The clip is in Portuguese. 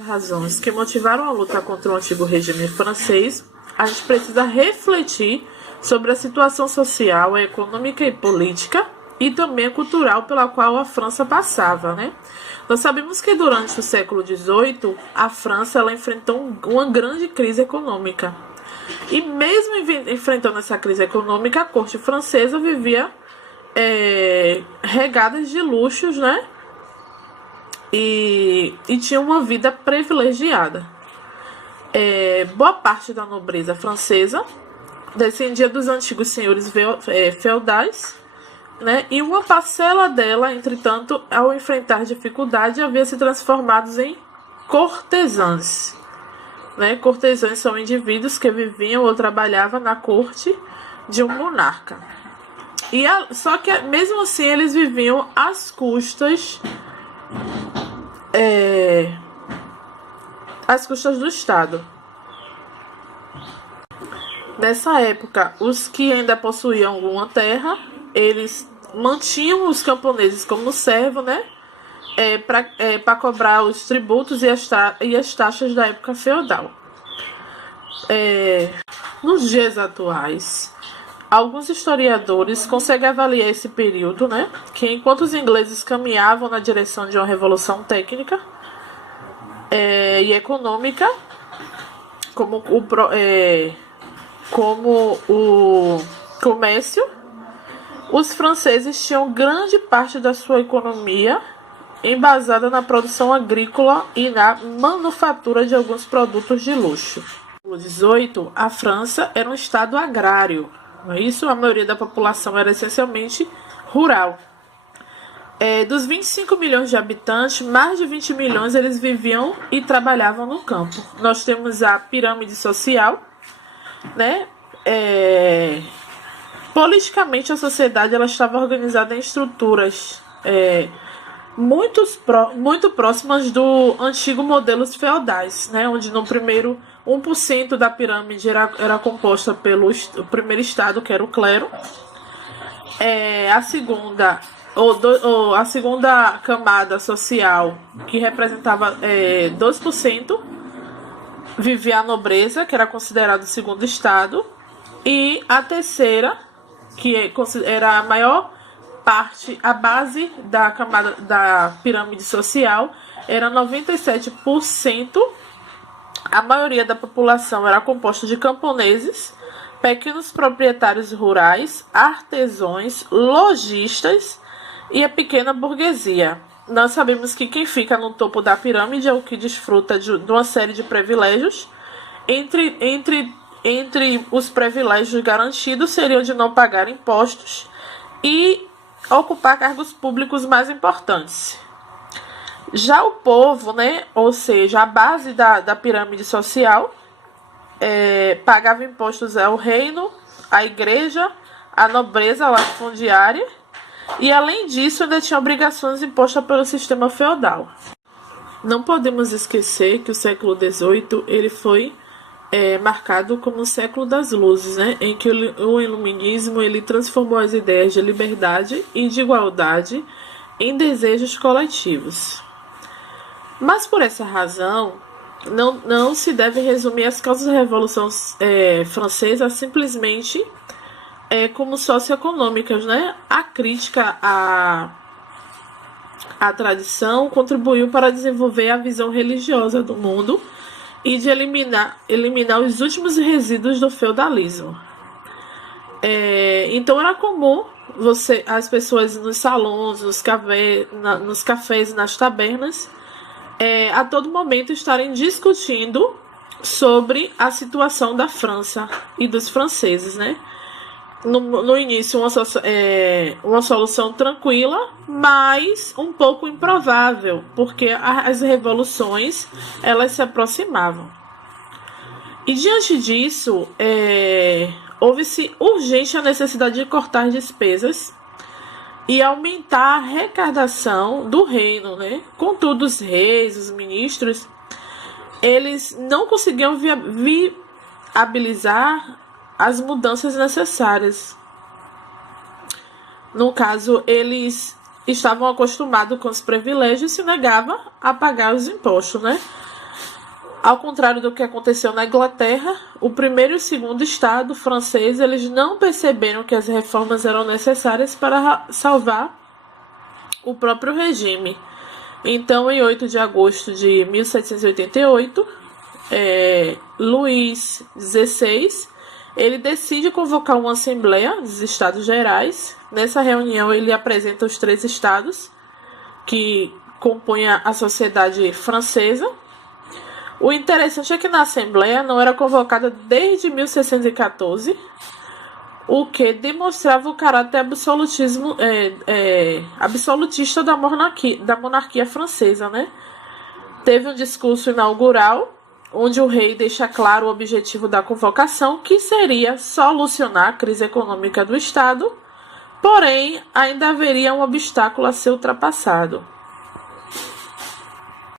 Razões que motivaram a luta contra o antigo regime francês, a gente precisa refletir sobre a situação social, econômica e política e também cultural pela qual a França passava, né? Nós sabemos que durante o século XVIII, a França ela enfrentou uma grande crise econômica. E mesmo enfrentando essa crise econômica, a corte francesa vivia regada de luxos, né? E tinha uma vida privilegiada. Boa parte da nobreza francesa descendia dos antigos senhores feudais, né? E uma parcela dela, entretanto, ao enfrentar dificuldade, havia se transformado em cortesãs. Né? Cortesãs são indivíduos que viviam ou trabalhavam na corte de um monarca. Só que, mesmo assim, eles viviam às custas do Estado. Nessa época, os que ainda possuíam alguma terra, eles mantinham os camponeses como servo, né? Para cobrar os tributos e as taxas da época feudal. Nos dias atuais, alguns historiadores conseguem avaliar esse período, né? Que enquanto os ingleses caminhavam na direção de uma revolução técnica e econômica, como o comércio, os franceses tinham grande parte da sua economia embasada na produção agrícola e na manufatura de alguns produtos de luxo. No século XVIII, a França era um estado agrário. Isso, a maioria da população era essencialmente rural. Dos 25 milhões de habitantes, mais de 20 milhões eles viviam e trabalhavam no campo. Nós temos a pirâmide social, né? Politicamente, a sociedade ela estava organizada em estruturas muito próximas do antigo modelos feudais, né? Onde no primeiro 1% da pirâmide era composta pelo primeiro estado, que era o clero. A segunda camada social, que representava 2%, vivia a nobreza, que era considerado o segundo estado, e a terceira, que era a maior parte, a base da camada da pirâmide social, era 97%. A maioria da população era composta de camponeses, pequenos proprietários rurais, artesãos, lojistas e a pequena burguesia. Nós sabemos que quem fica no topo da pirâmide é o que desfruta de uma série de privilégios. Entre os privilégios garantidos seriam de não pagar impostos e ocupar cargos públicos mais importantes. Já o povo, né, ou seja, a base da pirâmide social, pagava impostos ao reino, à igreja, à nobreza latifundiária e, além disso, ainda tinha obrigações impostas pelo sistema feudal. Não podemos esquecer que o século XVIII ele foi marcado como o século das luzes, né, em que o iluminismo ele transformou as ideias de liberdade e de igualdade em desejos coletivos. Mas por essa razão, não se deve resumir as causas da Revolução Francesa simplesmente como socioeconômicas, né? A crítica à tradição contribuiu para desenvolver a visão religiosa do mundo e de eliminar os últimos resíduos do feudalismo. Então era comum as pessoas nos salões, nos cafés e nas tabernas a todo momento estarem discutindo sobre a situação da França e dos franceses, né? No início, uma solução tranquila, mas um pouco improvável, porque as revoluções elas se aproximavam. E diante disso, houve-se urgente a necessidade de cortar despesas e aumentar a arrecadação do reino, né? Contudo, os reis, os ministros, eles não conseguiam viabilizar as mudanças necessárias. No caso, eles estavam acostumados com os privilégios e se negavam a pagar os impostos, né? Ao contrário do que aconteceu na Inglaterra, o primeiro e o segundo Estado francês eles não perceberam que as reformas eram necessárias para salvar o próprio regime. Então, em 8 de agosto de 1788, Luís XVI ele decide convocar uma Assembleia dos Estados Gerais. Nessa reunião, ele apresenta os 3 estados que compõem a sociedade francesa. O interessante é que na Assembleia não era convocada desde 1614, o que demonstrava o caráter absolutista da monarquia francesa, né? Teve um discurso inaugural, onde o rei deixa claro o objetivo da convocação, que seria solucionar a crise econômica do Estado, porém, ainda haveria um obstáculo a ser ultrapassado.